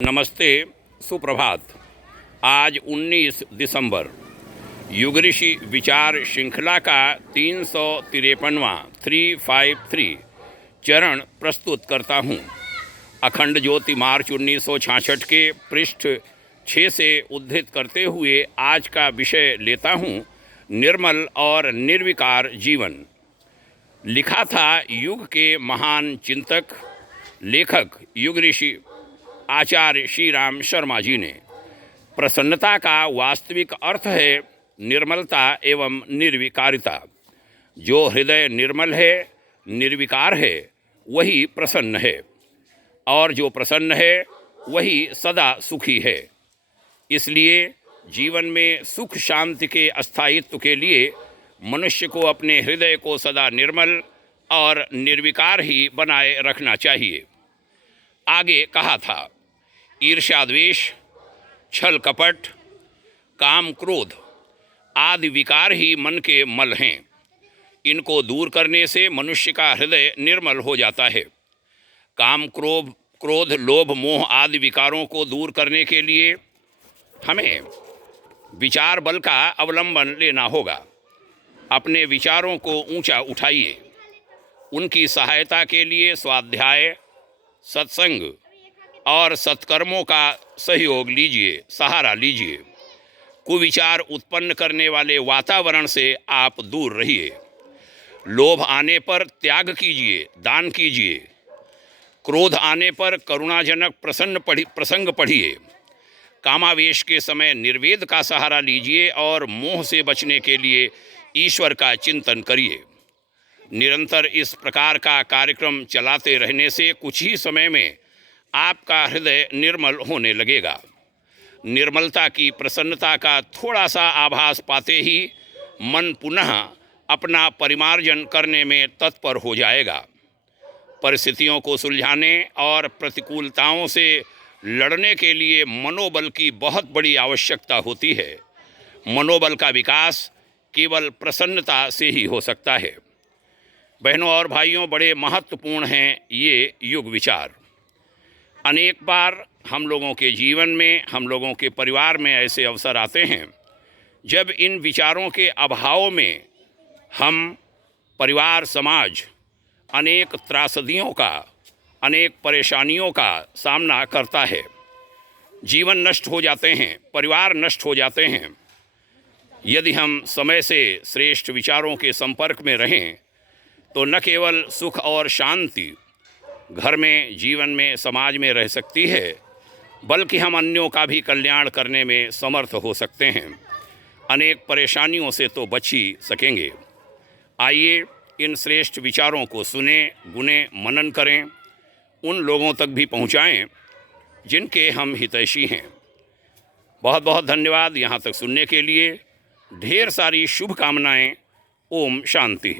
नमस्ते, सुप्रभात। आज 19 दिसंबर युग ऋषि विचार श्रृंखला का 353वां 353 चरण प्रस्तुत करता हूँ। अखंड ज्योति मार्च 1966 के पृष्ठ 6 से उद्धृत करते हुए आज का विषय लेता हूँ, निर्मल और निर्विकार जीवन। लिखा था युग के महान चिंतक लेखक युग ऋषि आचार्य श्री राम शर्मा जी ने। प्रसन्नता का वास्तविक अर्थ है निर्मलता एवं निर्विकारिता। जो हृदय निर्मल है, निर्विकार है, वही प्रसन्न है, और जो प्रसन्न है वही सदा सुखी है। इसलिए जीवन में सुख शांति के अस्थायित्व के लिए मनुष्य को अपने हृदय को सदा निर्मल और निर्विकार ही बनाए रखना चाहिए। आगे कहा था, ईर्ष्या द्वेष, छल कपट, काम क्रोध आदि विकार ही मन के मल हैं। इनको दूर करने से मनुष्य का हृदय निर्मल हो जाता है। काम क्रोध लोभ मोह आदि विकारों को दूर करने के लिए हमें विचार बल का अवलंबन लेना होगा। अपने विचारों को ऊंचा उठाइए। उनकी सहायता के लिए स्वाध्याय, सत्संग और सत्कर्मों का सहयोग लीजिए, सहारा लीजिए। कुविचार उत्पन्न करने वाले वातावरण से आप दूर रहिए। लोभ आने पर त्याग कीजिए, दान कीजिए। क्रोध आने पर करुणाजनक प्रसंग पढ़िए। कामावेश के समय निर्वेद का सहारा लीजिए और मोह से बचने के लिए ईश्वर का चिंतन करिए। निरंतर इस प्रकार का कार्यक्रम चलाते रहने से कुछ ही समय में आपका हृदय निर्मल होने लगेगा। निर्मलता की प्रसन्नता का थोड़ा सा आभास पाते ही मन पुनः अपना परिमार्जन करने में तत्पर हो जाएगा। परिस्थितियों को सुलझाने और प्रतिकूलताओं से लड़ने के लिए मनोबल की बहुत बड़ी आवश्यकता होती है। मनोबल का विकास केवल प्रसन्नता से ही हो सकता है। बहनों और भाइयों, बड़े महत्वपूर्ण हैं ये युग विचार। अनेक बार हम लोगों के जीवन में, हम लोगों के परिवार में ऐसे अवसर आते हैं जब इन विचारों के अभाव में हम, परिवार, समाज अनेक त्रासदियों का, अनेक परेशानियों का सामना करता है। जीवन नष्ट हो जाते हैं, परिवार नष्ट हो जाते हैं। यदि हम समय से श्रेष्ठ विचारों के संपर्क में रहें तो न केवल सुख और शांति घर में, जीवन में, समाज में रह सकती है, बल्कि हम अन्यों का भी कल्याण करने में समर्थ हो सकते हैं। अनेक परेशानियों से तो बच ही सकेंगे। आइए इन श्रेष्ठ विचारों को सुने, गुने, मनन करें, उन लोगों तक भी पहुंचाएं जिनके हम हितैषी हैं। बहुत बहुत धन्यवाद यहाँ तक सुनने के लिए। ढेर सारी शुभकामनाएं। ओम शांति।